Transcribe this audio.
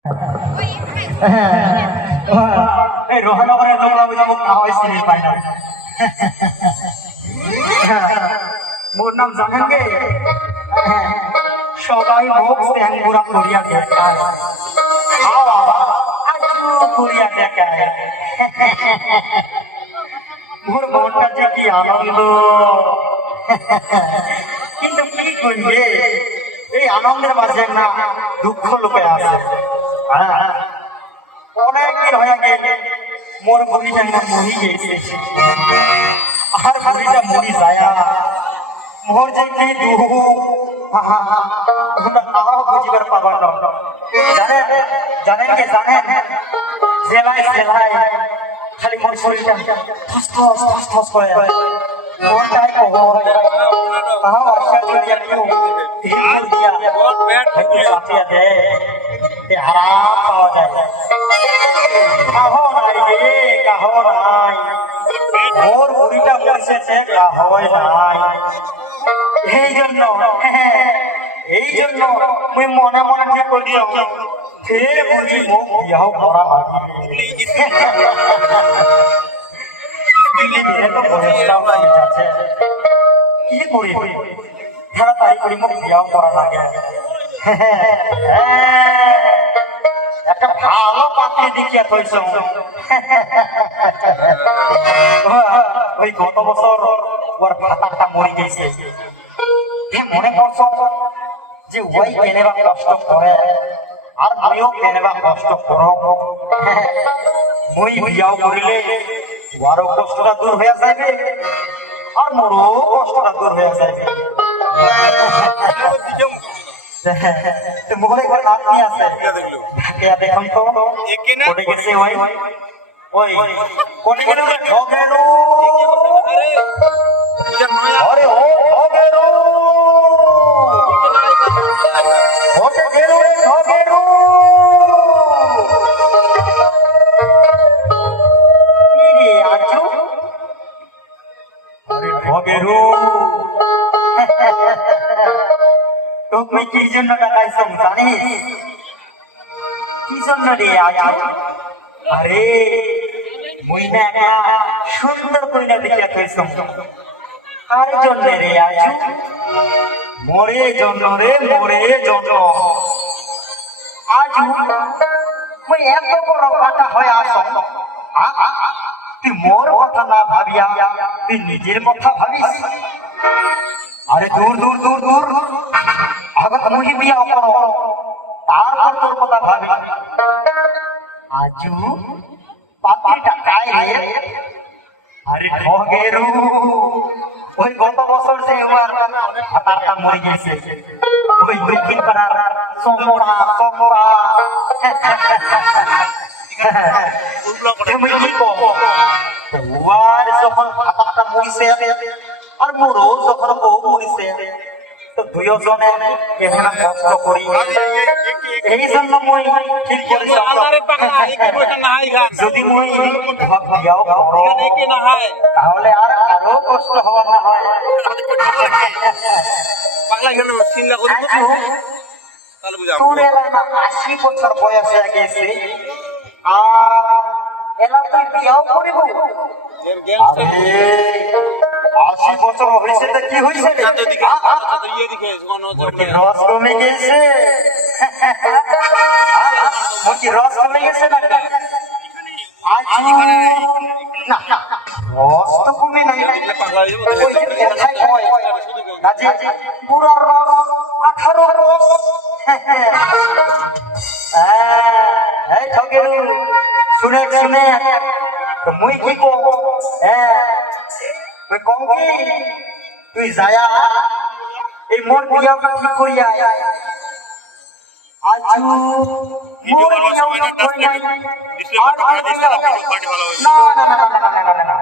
এই রোহানগরের নোংরা বুঝাবো খাওয়াই চিনি পাই না। মোর নাম জানেন কে? সবাই মুখ স্যাং বুড়া করিয়া দেখায়, করিয়া দেখায়। মোর মনটা যে কি আনন্দ, কিন্তু কি করবে এই আনন্দের মাঝে না দুঃখ লোকে আছে। অনেকদিন হয়ে গেল মোর বুড়িটা না মরি গেছে, আর বুড়িটা মরি যায় মোর যে কি দুঃখ তাও বুঝিবার পাবার না। জানেন জানেন কে জানেন, জেলায় জেলায় খালি মোর শরীরটা ঠস ঠস ঠস ঠস করে মনটাই কবর তাও আশা করি একটু ঢিল দিয়া একটু চাপিয়া দেয় আরাম পাওয়া যায়। কাহ নাই রে কাহ নাই, ওর বুড়িটা বসেছে কাহ নাই। এই জন্য তুই মনে মনে ঠিক করছ ফের বুড়ি মুখ বিয়াহ করা দিল্লি দিলে তো বয়সটাও আছে, কি করি তাড়াতাড়ি করে মুখ বিয়াহ করা লাগে। একটা ভালো পাত্রে দেখিয়া কইছ, ওই গত বছর ওর ভাতারটা মরে গেছে। মনে করছ যে ওই কেনেবা কষ্ট করে আর আমিও কেনেবা কষ্ট করো, ওই বিয়াও করিলে ওরও কষ্টটা দূর হয়ে যাবে আর মোরও কষ্টটা দূর হয়ে যাবে। মোবাইল একবার নাতনি আছে দেখুন তো কোটে গেছে ওই ওই কোটে গেল ঠগেরো, আরে ও ঠগেরো কোটে গেল রে ঠগেরো, কি রে আজু আরে ঠগেরো তুমি কি জন্য টাকাইছ জানিস? কি জন্য রে আজু? আরে মুই না একটা সুন্দর কইনা দেখিয়া কইছ। কার জন্য রে আজু? মোরে জন্য রে, মোরে জন্য। আজু মুই এত বড় কথা হয়ে আস, তুই মোর কথা না ভাবিয়া তুই নিজের কথা ভাবিস? আরে দূর দূর দূর দূর, আগত মুহি বিয়া করো তারপর তোর কথা ভাবি। আজু পাত্রীটা কায় রে? আরে ঠগেরু, ওই গত বছর যে আমার ভাতারটা মরে গেছে, ওই দক্ষিণ পাড়ার সমরা সমরা। তুমি কি কো ওয়ার যখন ভাতারটা মরিছে আর মোরও যখন বউ মরিছে, তো দুইজনে কেমন কষ্ট করি। এই জন্য মই ঠিক করেছি যদি মই বিয়াও করো তাহলে আর কারো কষ্ট হওয়ার না হয়। তোর এবার 80 বছর বয়স হয়ে গেছে আর এলা তুই বিয়াও করিব? 80 বছর হয়েছে তো কি হয়েছে? রস কমে গেছে, রস কমে গেছে না? রস তো কমে নাই, পুরো রস 18 রস। এই ঠগেরু শুনে শুনে মুই কি কো, তুই কম কি তুই যায়া এই মোর বিয়াটা ঠিক করিয়া আজু মোর বিয়াটা ঠিক করিয়া না না না না না না না,